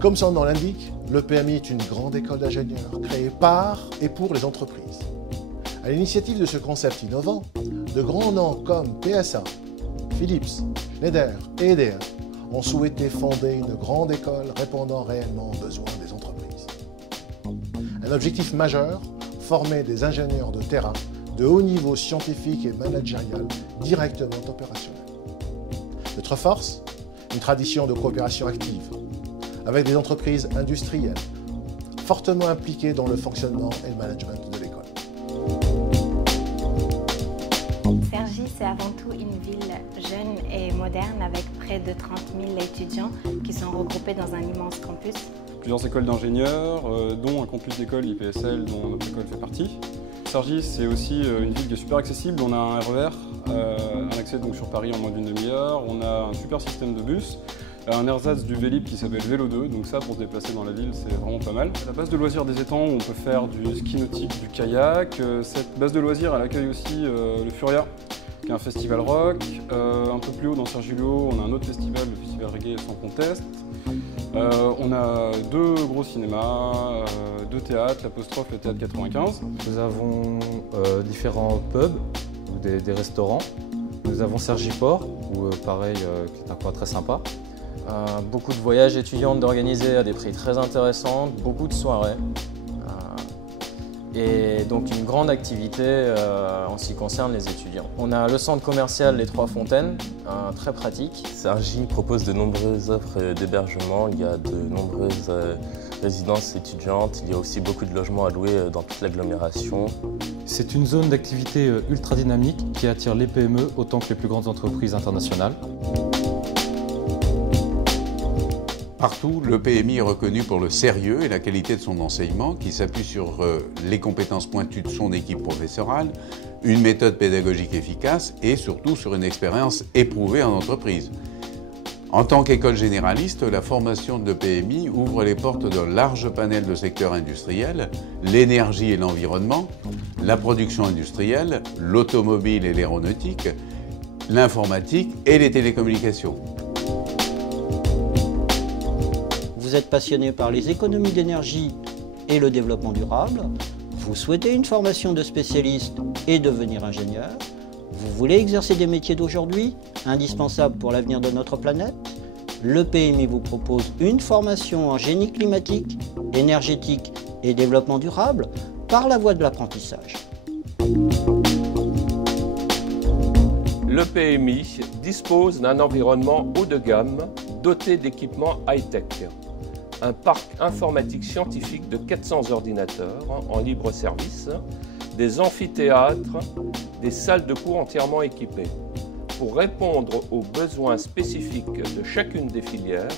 Comme son nom l'indique, le PMI est une grande école d'ingénieurs créée par et pour les entreprises. À l'initiative de ce concept innovant, de grands noms comme PSA, Philips, Schneider et EDF ont souhaité fonder une grande école répondant réellement aux besoins des entreprises. Un objectif majeur, former des ingénieurs de terrain de haut niveau scientifique et managérial directement opérationnel. Notre force, une tradition de coopération active, avec des entreprises industrielles, fortement impliquées dans le fonctionnement et le management de l'école. Cergy, c'est avant tout une ville jeune et moderne avec près de 30 000 étudiants qui sont regroupés dans un immense campus. Plusieurs écoles d'ingénieurs, dont un campus d'école IPSL dont notre école fait partie. Cergy, c'est aussi une ville qui est super accessible. On a un RER, un accès donc sur Paris en moins d'une demi-heure. On a un super système de bus, un ersatz du Vélib qui s'appelle Vélo 2. Donc ça, pour se déplacer dans la ville, c'est vraiment pas mal. La base de loisirs des étangs, où on peut faire du ski nautique, du kayak. Cette base de loisirs, elle accueille aussi le Furia, qui est un festival rock. Un peu plus haut, dans Cergy-le-Haut, on a un autre festival, le festival reggae sans conteste. On a 2 gros cinémas, 2 théâtres, l'Apostrophe et le Théâtre 95. Nous avons différents pubs ou des restaurants. Nous avons Cergy-Port, où pareil, qui est un coin très sympa. Beaucoup de voyages étudiants d'organiser à des prix très intéressants, beaucoup de soirées. Et donc une grande activité en ce qui concerne les étudiants. On a le centre commercial Les Trois Fontaines, très pratique. Cergy propose de nombreuses offres d'hébergement, il y a de nombreuses résidences étudiantes, il y a aussi beaucoup de logements à louer dans toute l'agglomération. C'est une zone d'activité ultra dynamique qui attire les PME autant que les plus grandes entreprises internationales. Partout, le PMI est reconnu pour le sérieux et la qualité de son enseignement qui s'appuie sur les compétences pointues de son équipe professorale, une méthode pédagogique efficace et surtout sur une expérience éprouvée en entreprise. En tant qu'école généraliste, la formation de PMI ouvre les portes d'un large panel de secteurs industriels, l'énergie et l'environnement, la production industrielle, l'automobile et l'aéronautique, l'informatique et les télécommunications. Vous êtes passionné par les économies d'énergie et le développement durable, vous souhaitez une formation de spécialiste et devenir ingénieur, vous voulez exercer des métiers d'aujourd'hui, indispensables pour l'avenir de notre planète, le PMI vous propose une formation en génie climatique, énergétique et développement durable par la voie de l'apprentissage. Le PMI dispose d'un environnement haut de gamme doté d'équipements high-tech. Un parc informatique scientifique de 400 ordinateurs en libre service, des amphithéâtres, des salles de cours entièrement équipées. Pour répondre aux besoins spécifiques de chacune des filières,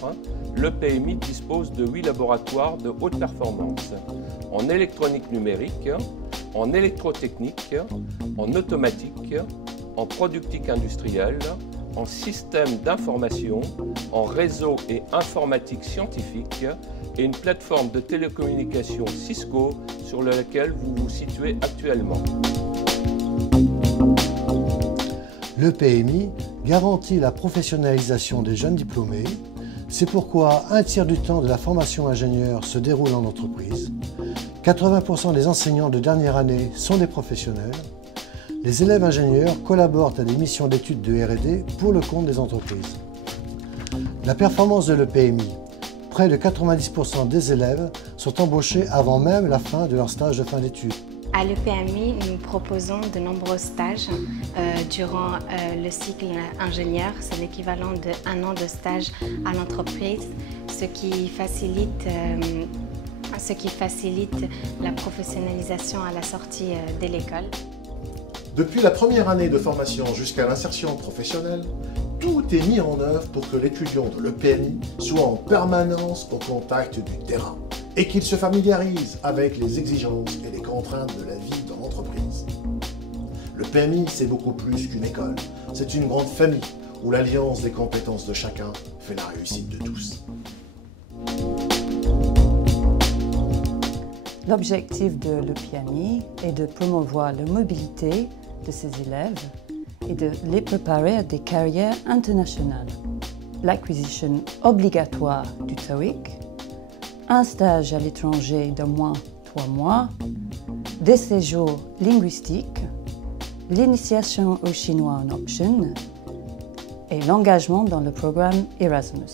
le PMI dispose de 8 laboratoires de haute performance en électronique numérique, en électrotechnique, en automatique, en productique industrielle, en système d'information, en réseau et informatique scientifique et une plateforme de télécommunication Cisco sur laquelle vous vous situez actuellement. Le PMI garantit la professionnalisation des jeunes diplômés. C'est pourquoi un tiers du temps de la formation ingénieur se déroule en entreprise. 80% des enseignants de dernière année sont des professionnels. Les élèves ingénieurs collaborent à des missions d'études de R&D pour le compte des entreprises. La performance de l'EPMI, près de 90% des élèves sont embauchés avant même la fin de leur stage de fin d'études. À l'EPMI, nous proposons de nombreux stages durant le cycle ingénieur. C'est l'équivalent d'1 an de stage à l'entreprise, ce qui facilite la professionnalisation à la sortie de l'école. Depuis la première année de formation jusqu'à l'insertion professionnelle, tout est mis en œuvre pour que l'étudiant de l'EPMI soit en permanence au contact du terrain et qu'il se familiarise avec les exigences et les contraintes de la vie dans l'entreprise. Le PMI, c'est beaucoup plus qu'une école. C'est une grande famille où l'alliance des compétences de chacun fait la réussite de tous. L'objectif de l'EPMI est de promouvoir la mobilité de ses élèves et de les préparer à des carrières internationales. L'acquisition obligatoire du TOEIC un stage à l'étranger d'au moins 3 mois, des séjours linguistiques, l'initiation au chinois en option et l'engagement dans le programme Erasmus,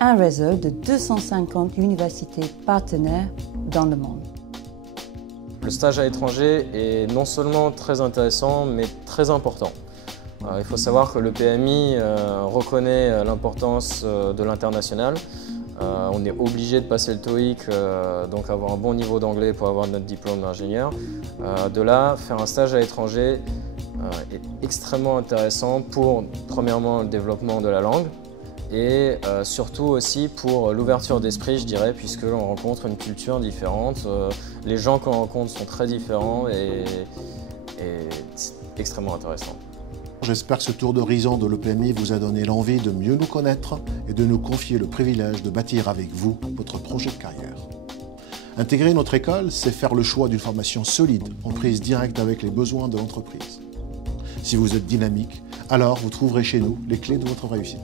un réseau de 250 universités partenaires dans le monde. Le stage à l'étranger est non seulement très intéressant, mais très important. Il faut savoir que le PMI reconnaît l'importance de l'international. On est obligé de passer le TOEIC, donc avoir un bon niveau d'anglais pour avoir notre diplôme d'ingénieur. De là, faire un stage à l'étranger est extrêmement intéressant pour, premièrement, le développement de la langue et surtout aussi pour l'ouverture d'esprit, je dirais, puisque l'on rencontre une culture différente. Les gens qu'on rencontre sont très différents et c'est extrêmement intéressant. J'espère que ce tour d'horizon de l'EPMI vous a donné l'envie de mieux nous connaître et de nous confier le privilège de bâtir avec vous votre projet de carrière. Intégrer notre école, c'est faire le choix d'une formation solide, en prise directe avec les besoins de l'entreprise. Si vous êtes dynamique, alors vous trouverez chez nous les clés de votre réussite.